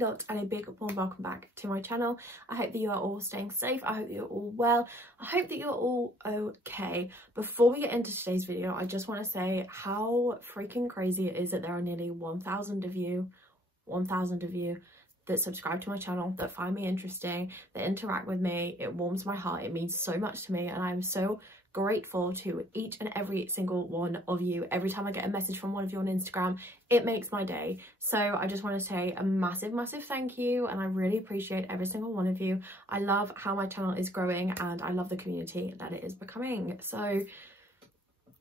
lot, and a big warm welcome back to my channel. I hope that you are all staying safe. I hope that you're all well. I hope that you're all okay. Before we get into today's video, I just want to say how freaking crazy it is that there are nearly 1,000 of you that subscribe to my channel, that find me interesting, that interact with me. It warms my heart. It means so much to me, and I'm so grateful to each and every single one of you. Every time I get a message from one of you on Instagram, it makes my day. So I just want to say a massive thank you, and I really appreciate every single one of you. I love how my channel is growing, and I love the community that it is becoming. So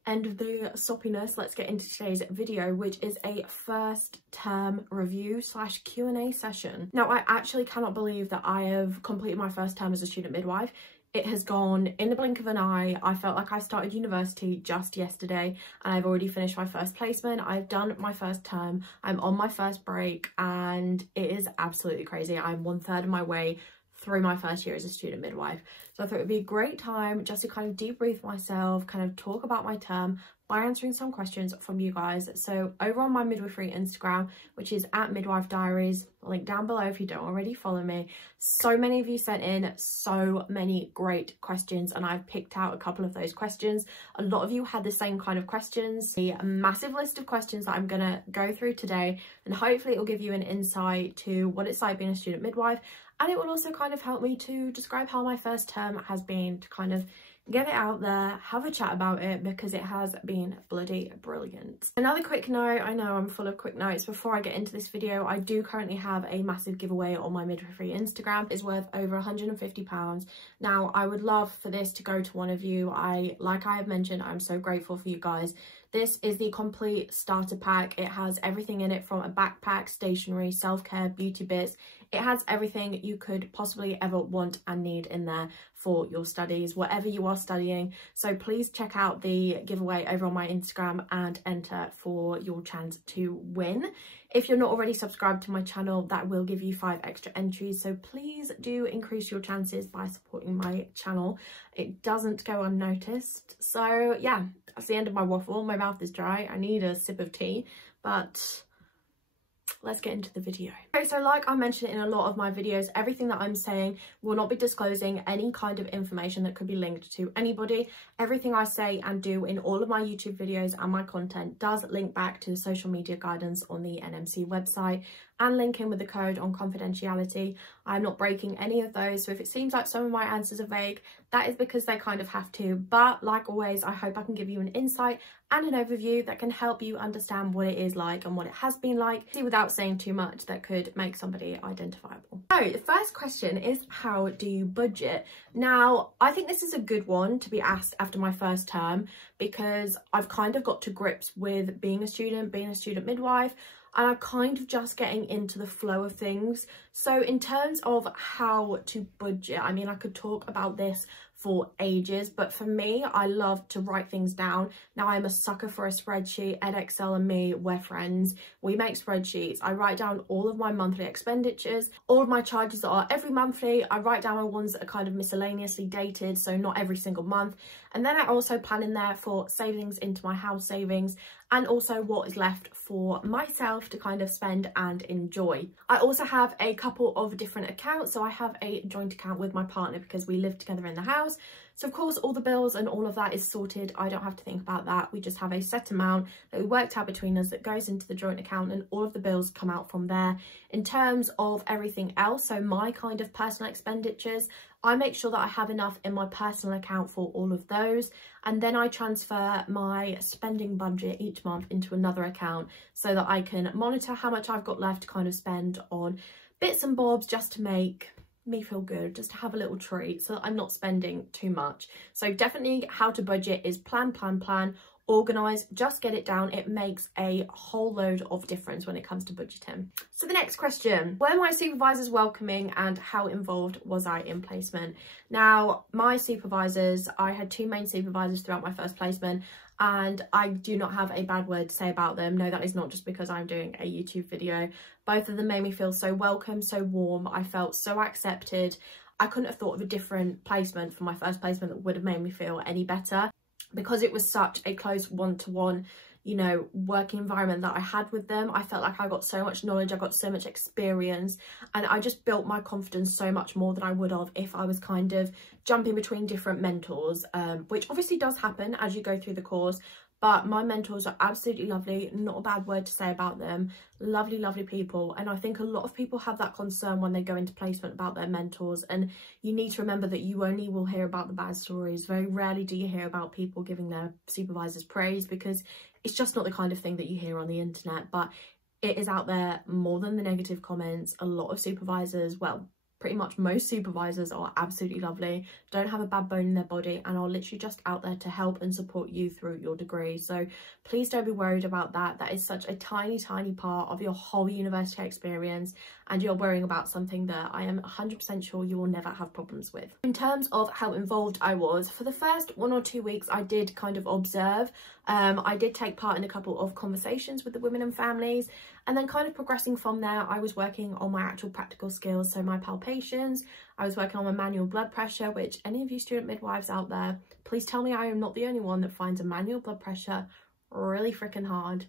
end of the soppiness, let's get into today's video, which is a first term review / Q&A session. Now, I actually cannot believe that I have completed my first term as a student midwife. It has gone in the blink of an eye. I felt like I started university just yesterday, and I've already finished my first placement. I've done my first term. I'm on my first break, and it is absolutely crazy. I'm 1/3 of my way through my first year as a student midwife. So I thought it would be a great time just to kind of debrief myself, kind of talk about my term by answering some questions from you guys. So over on my midwifery Instagram, which is at Midwife Diaries, link down below if you don't already follow me. So many of you sent in so many great questions, and I've picked out a couple of those questions. A lot of you had the same kind of questions. A massive list of questions that I'm gonna go through today, and hopefully it will give you an insight to what it's like being a student midwife, and it will also kind of help me to describe how my first term has been, to kind of get it out there, have a chat about it, because it has been bloody brilliant. Another quick note, I know I'm full of quick notes, before I get into this video, I do currently have a massive giveaway on my midwifery Instagram. It's worth over £150. Now, I would love for this to go to one of you. Like I have mentioned, I'm so grateful for you guys. This is the complete starter pack. It has everything in it, from a backpack, stationery, self-care, beauty bits. It has everything you could possibly ever want and need in there for your studies, whatever you are studying. So please check out the giveaway over on my Instagram and enter for your chance to win. If you're not already subscribed to my channel, that will give you 5 extra entries. So please do increase your chances by supporting my channel. It doesn't go unnoticed. So yeah, that's the end of my waffle. My mouth is dry. I need a sip of tea, but let's get into the video. Okay, so like I mentioned in a lot of my videos, everything that I'm saying will not be disclosing any kind of information that could be linked to anybody. Everything I say and do in all of my YouTube videos and my content does link back to the social media guidance on the NMC website and link in with the code on confidentiality. I'm not breaking any of those, so if it seems like some of my answers are vague, that is because they kind of have to. But like always, I hope I can give you an insight and an overview that can help you understand what it is like and what it has been like, without saying too much that could make somebody identifiable. So the first question is, how do you budget? Now, I think this is a good one to be asked after my first term, because I've kind of got to grips with being a student midwife, and I'm kind of just getting into the flow of things. So in terms of how to budget, I mean, I could talk about this for ages, but for me, I love to write things down. Now, I'm a sucker for a spreadsheet. Ed Excel and me, we're friends. We make spreadsheets. I write down all of my monthly expenditures, all of my charges that are every monthly. I write down my ones that are kind of miscellaneously dated, so not every single month. And then I also plan in there for savings into my house savings, and also what is left for myself to kind of spend and enjoy. I also have a couple of different accounts. So I have a joint account with my partner because we live together in the house. So of course, all the bills and all of that is sorted. I don't have to think about that. We just have a set amount that we worked out between us that goes into the joint account, and all of the bills come out from there. In terms of everything else, so my kind of personal expenditures, I make sure that I have enough in my personal account for all of those, and then I transfer my spending budget each month into another account so that I can monitor how much I've got left to kind of spend on bits and bobs, just to make me feel good, just to have a little treat so that I'm not spending too much. So definitely how to budget is plan, organise, just get it down. It makes a whole load of difference when it comes to budgeting. So the next question, were my supervisors welcoming, and how involved was I in placement? Now, my supervisors, I had 2 main supervisors throughout my first placement, and I do not have a bad word to say about them. No, that is not just because I'm doing a YouTube video. Both of them made me feel so welcome, so warm. I felt so accepted. I couldn't have thought of a different placement for my first placement that would have made me feel any better, because it was such a close one-to-one you know, working environment that I had with them. I felt like I got so much knowledge, I got so much experience, and I just built my confidence so much more than I would have if I was kind of jumping between different mentors, which obviously does happen as you go through the course. But my mentors are absolutely lovely, not a bad word to say about them. Lovely, lovely people. And I think a lot of people have that concern when they go into placement about their mentors. And you need to remember that you only will hear about the bad stories. Very rarely do you hear about people giving their supervisors praise, because it's just not the kind of thing that you hear on the internet. But it is out there more than the negative comments. A lot of supervisors, well, pretty much most supervisors are absolutely lovely, don't have a bad bone in their body, and are literally just out there to help and support you through your degree. So please don't be worried about that. That is such a tiny part of your whole university experience, and you're worrying about something that I am 100% sure you will never have problems with. In terms of how involved I was, for the first 1 or 2 weeks I did kind of observe. I did take part in a couple of conversations with the women and families, and then kind of progressing from there, I was working on my actual practical skills, so my palpations. I was working on my manual blood pressure, which any of you student midwives out there, please tell me I am not the only one that finds a manual blood pressure really freaking hard.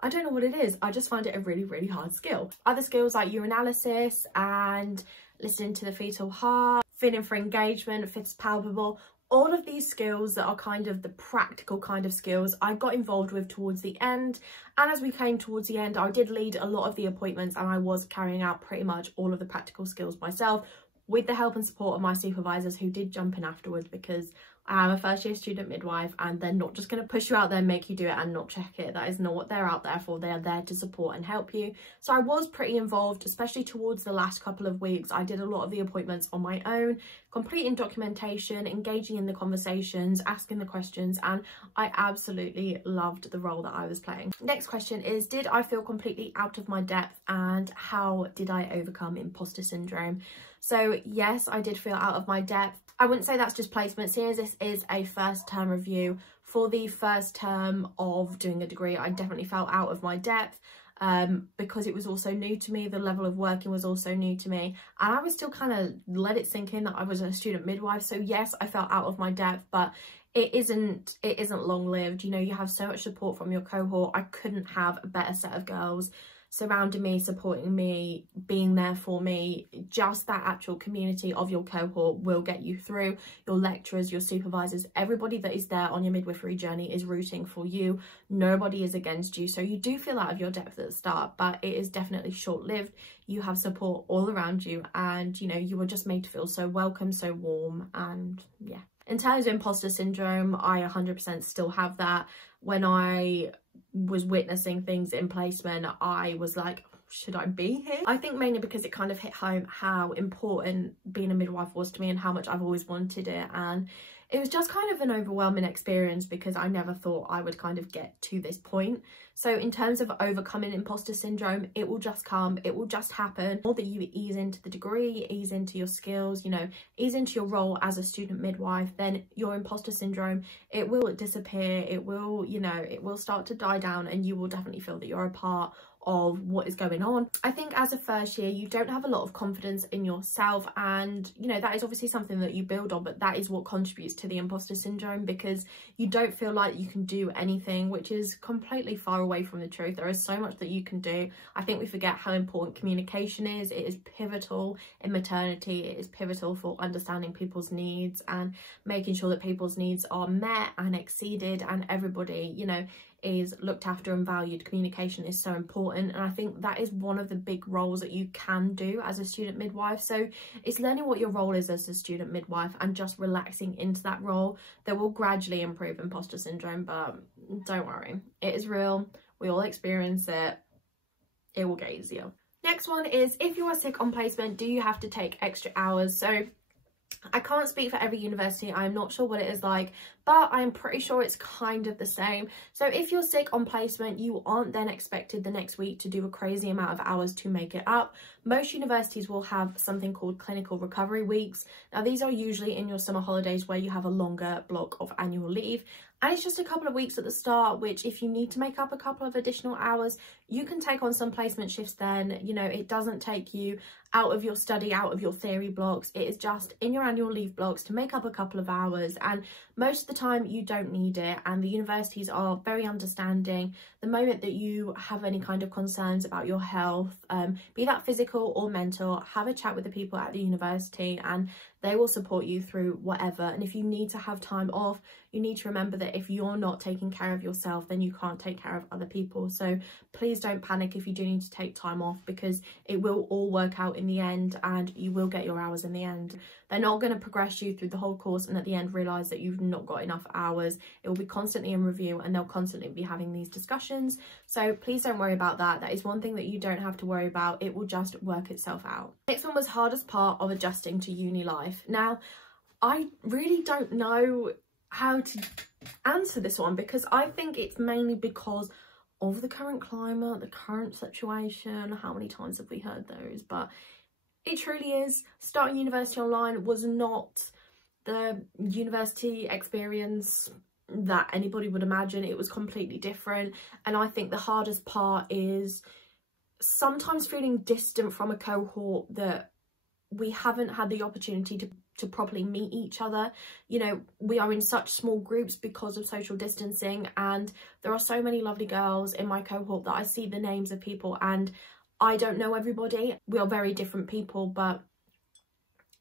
I don't know what it is, I just find it a really hard skill. Other skills like urinalysis and listening to the fetal heart, feeling for engagement, if it's palpable, all of these skills that are kind of the practical kind of skills I got involved with towards the end. And as we came towards the end, I did lead a lot of the appointments, and I was carrying out pretty much all of the practical skills myself, with the help and support of my supervisors, who did jump in afterwards, because I am a first year student midwife and they're not just going to push you out there and make you do it and not check it. That is not what they're out there for. They are there to support and help you. So I was pretty involved, especially towards the last couple of weeks. I did a lot of the appointments on my own, completing documentation, engaging in the conversations, asking the questions, and I absolutely loved the role that I was playing. Next question is, did I feel completely out of my depth, and how did I overcome imposter syndrome? So yes, I did feel out of my depth. I wouldn't say that's just placement, seeing as this is a first term review. For the first term of doing a degree, I definitely felt out of my depth, because it was also new to me. The level of working was also new to me, and I was still kind of let it sink in that I was a student midwife. So yes, I felt out of my depth, but it isn't long-lived. You know, you have so much support from your cohort. I couldn't have a better set of girls surrounding me, supporting me, being there for me. Just that actual community of your cohort will get you through. Your lecturers, your supervisors, everybody that is there on your midwifery journey is rooting for you. Nobody is against you. So you do feel out of your depth at the start, but it is definitely short-lived. You have support all around you, and you know, you were just made to feel so welcome, so warm, and yeah. In terms of imposter syndrome, I 100% still have that. When I was witnessing things in placement, I was like, should I be here? I think mainly because it kind of hit home how important being a midwife was to me and how much I've always wanted it, and it was just kind of an overwhelming experience because I never thought I would kind of get to this point. So in terms of overcoming imposter syndrome, it will just come, it will just happen. The more that you ease into the degree, ease into your skills, you know, ease into your role as a student midwife, then your imposter syndrome, it will disappear, it will, you know, it will start to die down, and you will definitely feel that you're a part of what is going on. I think as a first year, you don't have a lot of confidence in yourself, and you know, that is obviously something that you build on, but that is what contributes to the imposter syndrome, because you don't feel like you can do anything, which is completely far away from the truth. There is so much that you can do. I think we forget how important communication is. It is pivotal in maternity. It is pivotal for understanding people's needs and making sure that people's needs are met and exceeded, and everybody, you know, is looked after and valued. Communication is so important, and I think that is one of the big roles that you can do as a student midwife. So it's learning what your role is as a student midwife and just relaxing into that role that will gradually improve imposter syndrome. But don't worry, it is real. We all experience it. It will get easier. Next one is, if you are sick on placement, do you have to take extra hours? So I can't speak for every university. I'm not sure what it is like, but I'm pretty sure it's kind of the same. So if you're sick on placement, you aren't then expected the next week to do a crazy amount of hours to make it up. Most universities will have something called clinical recovery weeks. Now these are usually in your summer holidays where you have a longer block of annual leave, And it's just a couple of weeks at the start, which if you need to make up a couple of additional hours, you can take on some placement shifts then. You know, it doesn't take you out of your study, out of your theory blocks. It is just in your annual leave blocks to make up a couple of hours. And most of the time you don't need it. And the universities are very understanding. The moment that you have any kind of concerns about your health, be that physical or mental, have a chat with the people at the university and they will support you through whatever. And if you need to have time off, you need to remember that if you're not taking care of yourself, then you can't take care of other people. So please don't panic if you do need to take time off, because it will all work out in the end and you will get your hours in the end. They're not going to progress you through the whole course and at the end realise that you've not got enough hours. It will be constantly in review and they'll constantly be having these discussions. So please don't worry about that. That is one thing that you don't have to worry about. It will just work itself out. Next one was hardest part of adjusting to uni life. Now, I really don't know how to answer this one, because I think it's mainly because of the current climate, the current situation. How many times have we heard those? But it truly is. Starting university online was not the university experience that anybody would imagine. It was completely different. And I think the hardest part is sometimes feeling distant from a cohort that we haven't had the opportunity to properly meet each other. You know, we are in such small groups because of social distancing, and there are so many lovely girls in my cohort that I see the names of people and I don't know everybody. We are very different people, but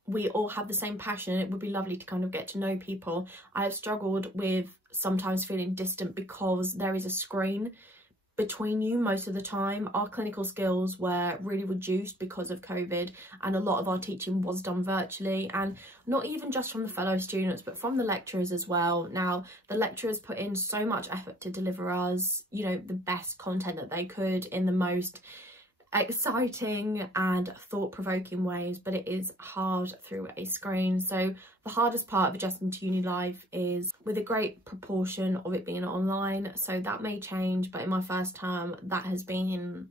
we all have the same passion. It would be lovely to kind of get to know people. I have struggled with sometimes feeling distant because there is a screen between you most of the time. Our clinical skills were really reduced because of COVID, and a lot of our teaching was done virtually, and not even just from the fellow students but from the lecturers as well. Now, the lecturers put in so much effort to deliver us, you know, the best content that they could in the most exciting and thought-provoking ways, but it is hard through a screen. So the hardest part of adjusting to uni life is with a great proportion of it being online. So that may change, but in my first term that has been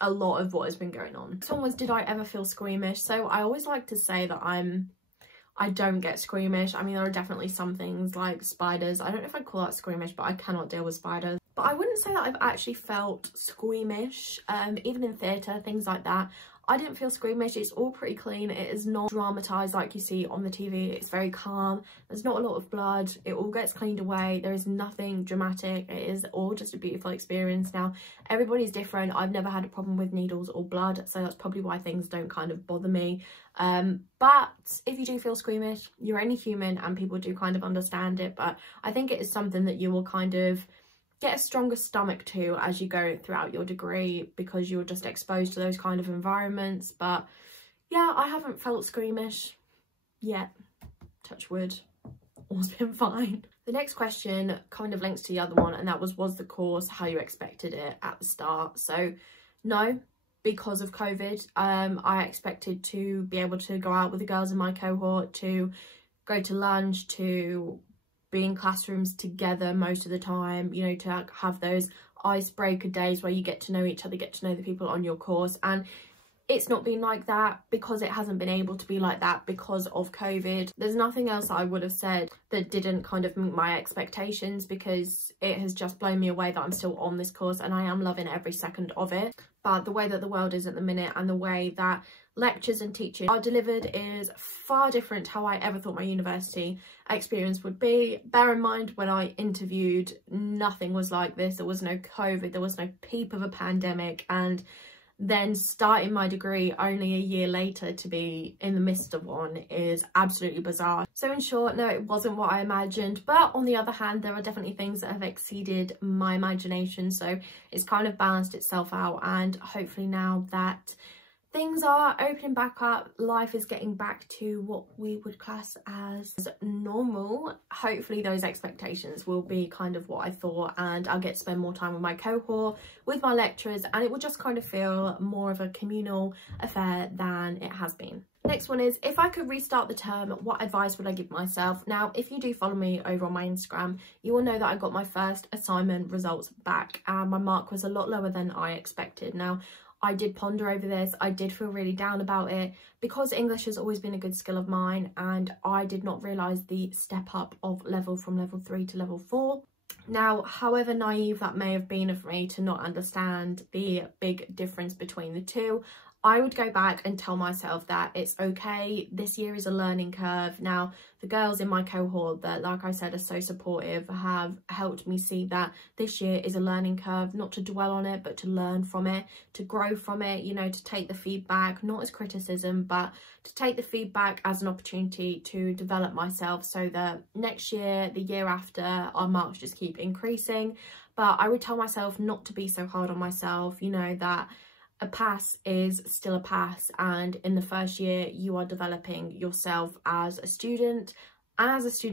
a lot of what has been going on. Next one was, did I ever feel squeamish? So I always like to say that I don't get squeamish. I mean, there are definitely some things like spiders. I don't know if I'd call that squeamish, but I cannot deal with spiders. But I wouldn't say that I've actually felt squeamish, even in theatre, things like that. I didn't feel squeamish. It's all pretty clean. It is not dramatised like you see on the TV. It's very calm. There's not a lot of blood. It all gets cleaned away. There is nothing dramatic. It is all just a beautiful experience. Now, everybody's different. I've never had a problem with needles or blood, so that's probably why things don't kind of bother me. But if you do feel squeamish, you're only human and people do kind of understand it. But I think it is something that you will kind of get a stronger stomach to as you go throughout your degree, because you're just exposed to those kind of environments. But yeah, I haven't felt squeamish yet, touch wood, all's been fine. The next question kind of links to the other one, and that was the course how you expected it at the start? So no, because of COVID, I expected to be able to go out with the girls in my cohort, to go to lunch, to be in classrooms together most of the time, you know, to have those icebreaker days where you get to know each other, get to know the people on your course. And it's not been like that because it hasn't been able to be like that because of COVID. There's nothing else that I would have said that didn't kind of meet my expectations, because it has just blown me away that I'm still on this course and I am loving every second of it. But the way that the world is at the minute and the way that lectures and teaching are delivered is far different to how I ever thought my university experience would be. Bear in mind, when I interviewed, nothing was like this. There was no COVID, there was no peep of a pandemic, and then starting my degree only a year later to be in the midst of one is absolutely bizarre. So in short, no, it wasn't what I imagined, but on the other hand, there are definitely things that have exceeded my imagination, so it's kind of balanced itself out. And hopefully now that things are opening back up, life is getting back to what we would class as normal, hopefully those expectations will be kind of what I thought, and I'll get to spend more time with my cohort, with my lecturers, and it will just kind of feel more of a communal affair than it has been. Next one is, if I could restart the term, what advice would I give myself? Now, if you do follow me over on my Instagram, you will know that I got my first assignment results back and my mark was a lot lower than I expected. Now, I did ponder over this. I did feel really down about it because English has always been a good skill of mine, and I did not realise the step up of level from level 3 to level 4. Now, however naive that may have been of me to not understand the big difference between the two, I would go back and tell myself that it's okay, this year is a learning curve. Now, the girls in my cohort that, like I said, are so supportive have helped me see that this year is a learning curve, not to dwell on it, but to learn from it, to grow from it, you know, to take the feedback, not as criticism, but to take the feedback as an opportunity to develop myself so that next year, the year after, our marks just keep increasing. But I would tell myself not to be so hard on myself, you know, that a pass is still a pass, and in the first year you are developing yourself as a student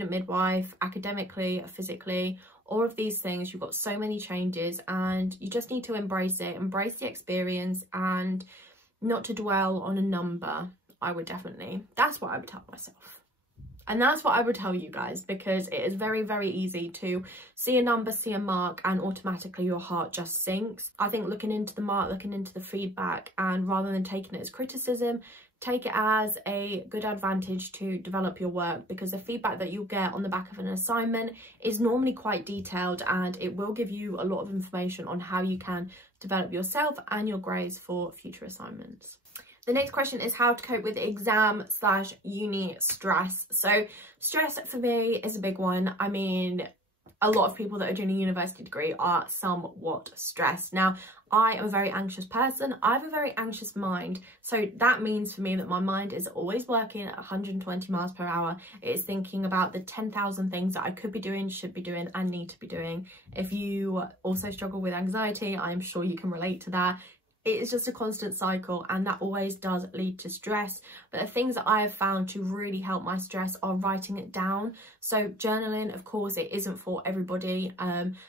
midwife, academically, physically, all of these things. You've got so many changes and you just need to embrace it, embrace the experience, and not to dwell on a number. That's what I would tell myself. And that's what I would tell you guys, because it is very, very easy to see a number, see a mark, and automatically your heart just sinks. I think looking into the mark, looking into the feedback, and rather than taking it as criticism, take it as a good advantage to develop your work, because the feedback that you'll get on the back of an assignment is normally quite detailed, and it will give you a lot of information on how you can develop yourself and your grades for future assignments. The next question is how to cope with exam/uni stress. So stress for me is a big one. I mean, a lot of people that are doing a university degree are somewhat stressed. Now, I am a very anxious person. I have a very anxious mind. So that means for me that my mind is always working at 120 miles per hour. It is thinking about the 10,000 things that I could be doing, should be doing, and need to be doing. If you also struggle with anxiety, I'm sure you can relate to that. It is just a constant cycle, and that always does lead to stress. But the things that I have found to really help my stress are writing it down. So journaling, of course, it isn't for everybody,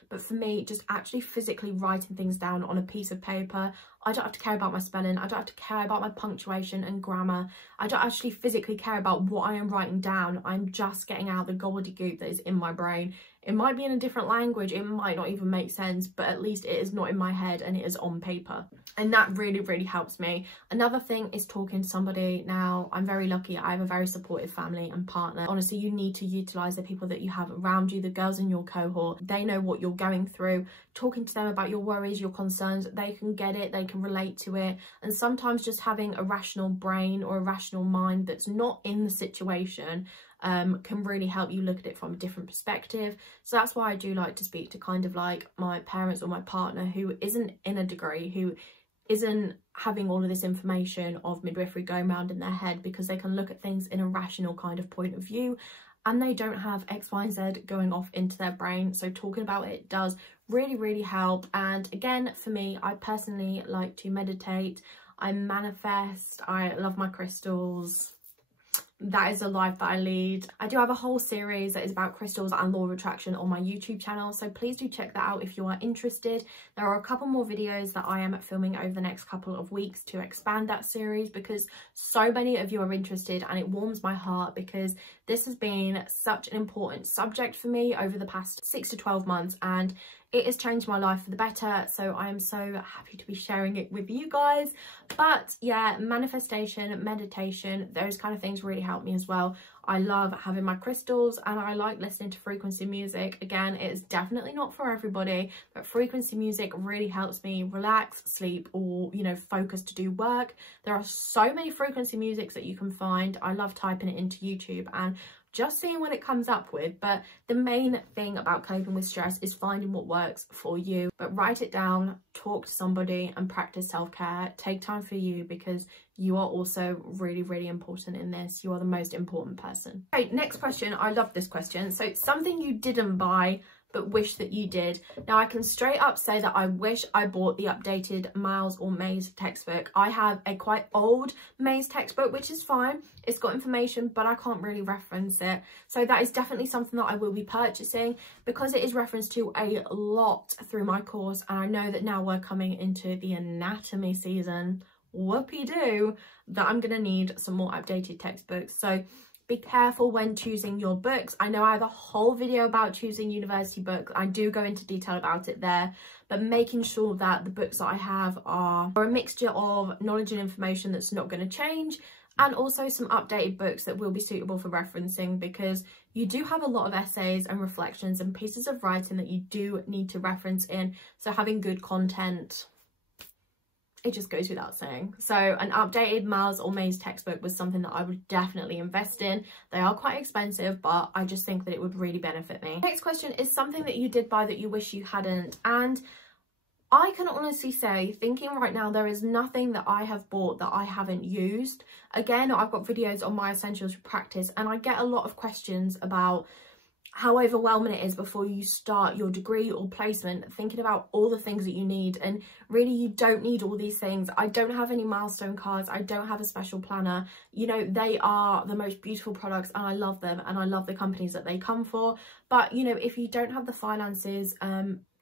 but for me, just actually physically writing things down on a piece of paper. I don't have to care about my spelling. I don't have to care about my punctuation and grammar. I don't actually physically care about what I am writing down. I'm just getting out the gobbledygook that is in my brain. It might be in a different language, it might not even make sense, but at least it is not in my head and it is on paper. And that really, really helps me. Another thing is talking to somebody. Now, I'm very lucky. I have a very supportive family and partner. Honestly, you need to utilise the people that you have around you, the girls in your cohort. They know what you're going through. Talking to them about your worries, your concerns, they can get it, they can relate to it. And sometimes just having a rational brain or a rational mind that's not in the situation can really help you look at it from a different perspective. So that's why I do like to speak to kind of like my parents or my partner who isn't in a degree, who isn't having all of this information of midwifery going around in their head, because they can look at things in a rational kind of point of view, and they don't have X, Y, and Z going off into their brain. So talking about it does really, really help. And again, for me, I personally like to meditate, I manifest, I love my crystals. That is the life that I lead. I do have a whole series that is about crystals and law of attraction on my YouTube channel, so please do check that out if you are interested. There are a couple more videos that I am filming over the next couple of weeks to expand that series, because so many of you are interested, and it warms my heart because this has been such an important subject for me over the past 6 to 12 months, and it has changed my life for the better. So I am so happy to be sharing it with you guys. But yeah, manifestation, meditation, those kind of things really help me as well. I love having my crystals, and I like listening to frequency music. Again, it is definitely not for everybody, but frequency music really helps me relax, sleep, or, you know, focus to do work. There are so many frequency musics that you can find. I love typing it into YouTube and just seeing what it comes up with. But the main thing about coping with stress is finding what works for you. But write it down, talk to somebody, and practice self-care. Take time for you, because you are also really, really important in this. You are the most important person. Okay, next question. I love this question. So something you didn't buy but wish that you did. Now, I can straight up say that I wish I bought the updated Miles or Maze textbook. I have a quite old Maze textbook, which is fine. It's got information, but I can't really reference it. So that is definitely something that I will be purchasing, because it is referenced to a lot through my course. And I know that now we're coming into the anatomy season, whoopie-doo, that I'm going to need some more updated textbooks. So Be careful when choosing your books. I know I have a whole video about choosing university books. I do go into detail about it there, but making sure that the books that I have are a mixture of knowledge and information that's not going to change, and also some updated books that will be suitable for referencing, because you do have a lot of essays and reflections and pieces of writing that you do need to reference in. So having good content, it just goes without saying. So an updated Mars or May's textbook was something that I would definitely invest in. They are quite expensive, but I just think that it would really benefit me. Next question is something that you did buy that you wish you hadn't. And I can honestly say, thinking right now, there is nothing that I have bought that I haven't used. Again, I've got videos on my essentials for practice, and I get a lot of questions about how overwhelming it is before you start your degree or placement, thinking about all the things that you need. And really, you don't need all these things. I don't have any milestone cards. I don't have a special planner. You know, they are the most beautiful products and I love them, and I love the companies that they come for. But, you know, if you don't have the finances,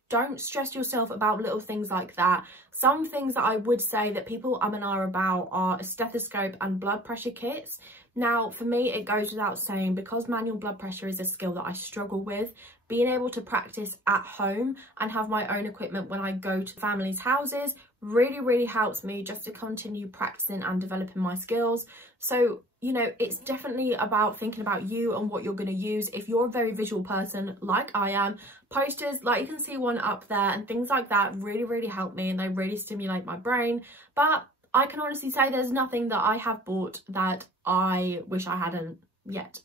don't stress yourself about little things like that. Some things that I would say that people and ah about are a stethoscope and blood pressure kits. Now, for me, it goes without saying, because manual blood pressure is a skill that I struggle with, being able to practice at home and have my own equipment when I go to families' houses really helps me just to continue practicing and developing my skills. So, you know, it's definitely about thinking about you and what you're going to use. If you're a very visual person like I am, posters, like you can see one up there, and things like that really help me, and they really stimulate my brain. But I can honestly say there's nothing that I have bought that I wish I hadn't yet.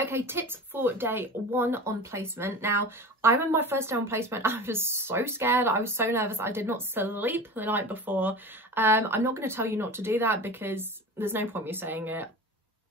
Okay, tips for day 1 on placement. Now, I'm in my first day on placement. I was so scared. I was so nervous. I did not sleep the night before. I'm not going to tell you not to do that, because there's no point me saying it.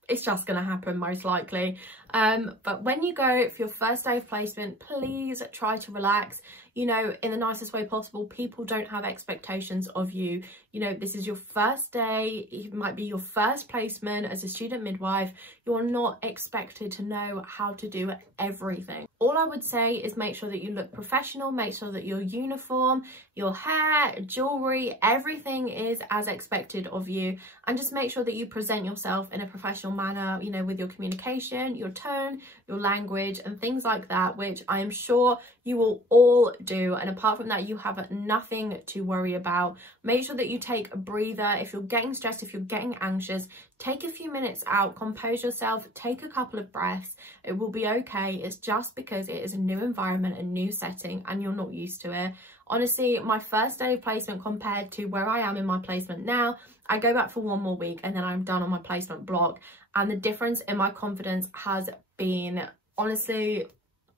It's just going to happen most likely. But when you go for your first day of placement, please try to relax, you know, in the nicest way possible. People don't have expectations of you. You know, this is your first day. It might be your first placement as a student midwife. You're not expected to know how to do everything. All I would say is make sure that you look professional, make sure that your uniform, your hair, jewelry, everything is as expected of you, and just make sure that you present yourself in a professional manner, you know, with your communication, your tone, your language and things like that, which I am sure you will all do. And apart from that, you have nothing to worry about. Make sure that you take a breather. If you're getting stressed, if you're getting anxious, take a few minutes out, compose yourself, take a couple of breaths. It will be okay. It's just because it is a new environment, a new setting, and you're not used to it. Honestly, my first day of placement compared to where I am in my placement now, I go back for 1 more week and then I'm done on my placement block. And the difference in my confidence has been, honestly,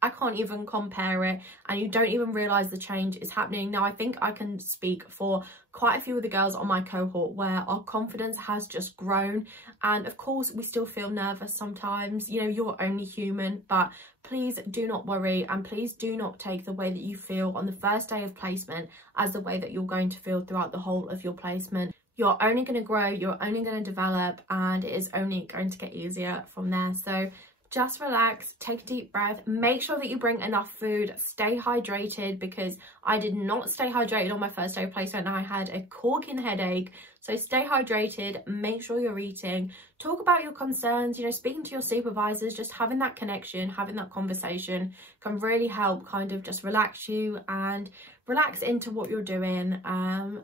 I can't even compare it, and you don't even realise the change is happening. Now, I think I can speak for quite a few of the girls on my cohort where our confidence has just grown, and of course we still feel nervous sometimes. You know, you're only human, but please do not worry, and please do not take the way that you feel on the first day of placement as the way that you're going to feel throughout the whole of your placement. You're only going to grow, you're only going to develop, and it is only going to get easier from there. So just relax, take a deep breath, make sure that you bring enough food, stay hydrated, because I did not stay hydrated on my first day of placement and I had a corking headache. So stay hydrated, make sure you're eating, talk about your concerns, you know, speaking to your supervisors, just having that connection, having that conversation can really help kind of just relax you and relax into what you're doing.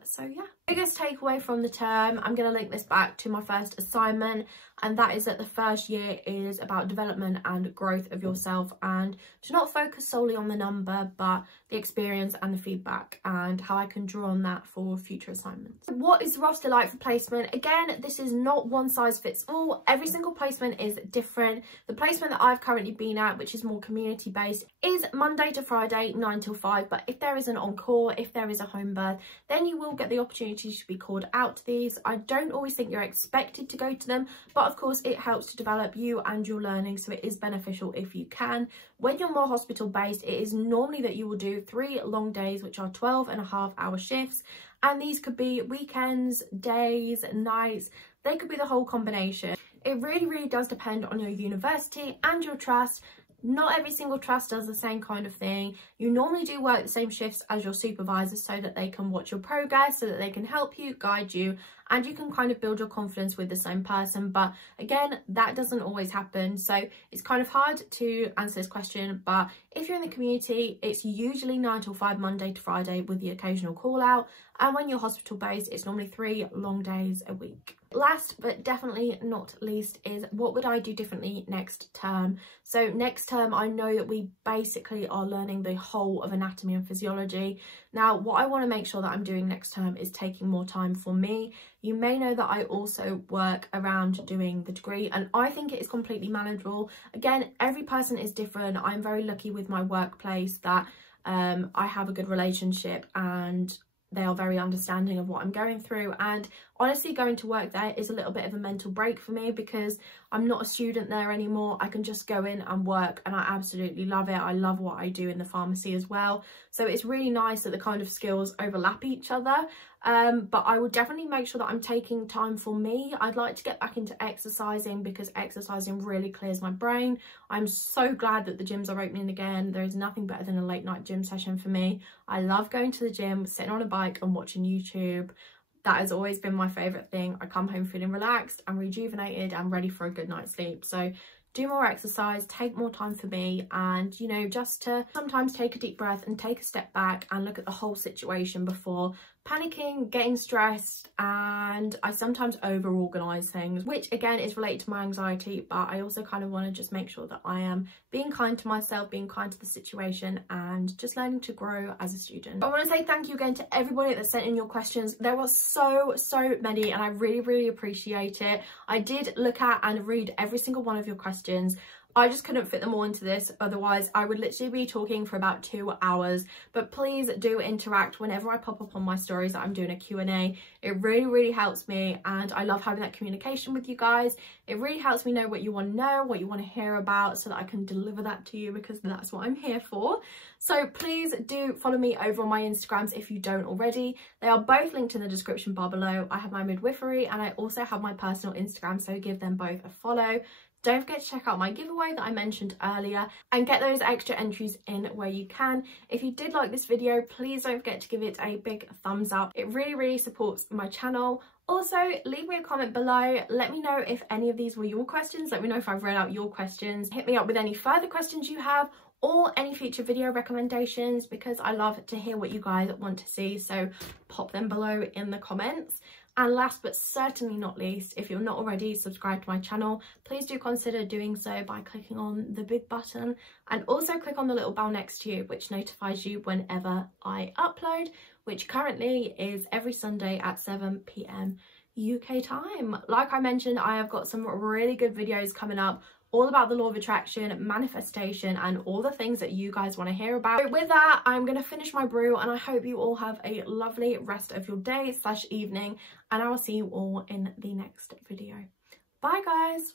So yeah, biggest takeaway from the term, I'm going to link this back to my first assignment, and that is that the first year is about development and growth of yourself, and to not focus solely on the number but the experience and the feedback and how I can draw on that for future assignments. What is the roster like for placement? Again, this is not one size fits all. Every single placement is different. The placement that I've currently been at, which is more community based, is Monday to Friday 9 till 5, but if there is an encore, if there is a home birth, then you will get the opportunity to be called out to these. I don't always think you're expected to go to them, but of course it helps to develop you and your learning, so it is beneficial if you can. When you're more hospital based, it is normally that you will do 3 long days, which are 12.5-hour shifts, and these could be weekends, days, nights, they could be the whole combination. It really does depend on your university and your trust. Not every single trust does the same kind of thing. You normally do work the same shifts as your supervisors so that they can watch your progress, so that they can help you, guide you, and you can kind of build your confidence with the same person. But again, that doesn't always happen. So it's kind of hard to answer this question, but if you're in the community, it's usually 9 till 5 Monday to Friday with the occasional call out. And when you're hospital based, it's normally 3 long days a week. Last but definitely not least is what would I do differently next term? So next term, I know that we basically are learning the whole of anatomy and physiology. Now, what I want to make sure that I'm doing next term is taking more time for me. You may know that I also work around doing the degree, and I think it is completely manageable. Again, every person is different. I'm very lucky with my workplace that I have a good relationship and they are very understanding of what I'm going through. And honestly, going to work there is a little bit of a mental break for me because I'm not a student there anymore. I can just go in and work, and I absolutely love it. I love what I do in the pharmacy as well. So it's really nice that the kind of skills overlap each other. But I would definitely make sure that I'm taking time for me. I'd like to get back into exercising because exercising really clears my brain. I'm so glad that the gyms are opening again. There is nothing better than a late night gym session for me. I love going to the gym, sitting on a bike and watching YouTube. That has always been my favourite thing. I come home feeling relaxed and rejuvenated and ready for a good night's sleep. So do more exercise, take more time for me, and, you know, just to sometimes take a deep breath and take a step back and look at the whole situation before panicking, getting stressed. And I sometimes over organise things, which again is related to my anxiety, but I also kind of want to just make sure that I am being kind to myself, being kind to the situation, and just learning to grow as a student. I want to say thank you again to everybody that sent in your questions. There were so many, and I really appreciate it. I did look at and read every single one of your questions. I just couldn't fit them all into this, otherwise I would literally be talking for about 2 hours. But please do interact whenever I pop up on my stories that I'm doing a Q&A. It really helps me, and I love having that communication with you guys. It really helps me know what you want to know, what you want to hear about, so that I can deliver that to you, because that's what I'm here for. So please do follow me over on my Instagrams if you don't already. They are both linked in the description bar below. I have my midwifery and I also have my personal Instagram, so give them both a follow. Don't forget to check out my giveaway that I mentioned earlier and get those extra entries in where you can. If you did like this video, please don't forget to give it a big thumbs up. It really supports my channel. Also, leave me a comment below. Let me know if any of these were your questions. Let me know if I've read out your questions. Hit me up with any further questions you have or any future video recommendations, because I love to hear what you guys want to see. So pop them below in the comments. And last but certainly not least, if you're not already subscribed to my channel, please do consider doing so by clicking on the big button, and also click on the little bell next to you, which notifies you whenever I upload, which currently is every Sunday at 7 PM UK time. Like I mentioned, I have got some really good videos coming up all about the law of attraction, manifestation, and all the things that you guys want to hear about. So with that, I'm going to finish my brew, and I hope you all have a lovely rest of your day / evening, and I will see you all in the next video. Bye guys.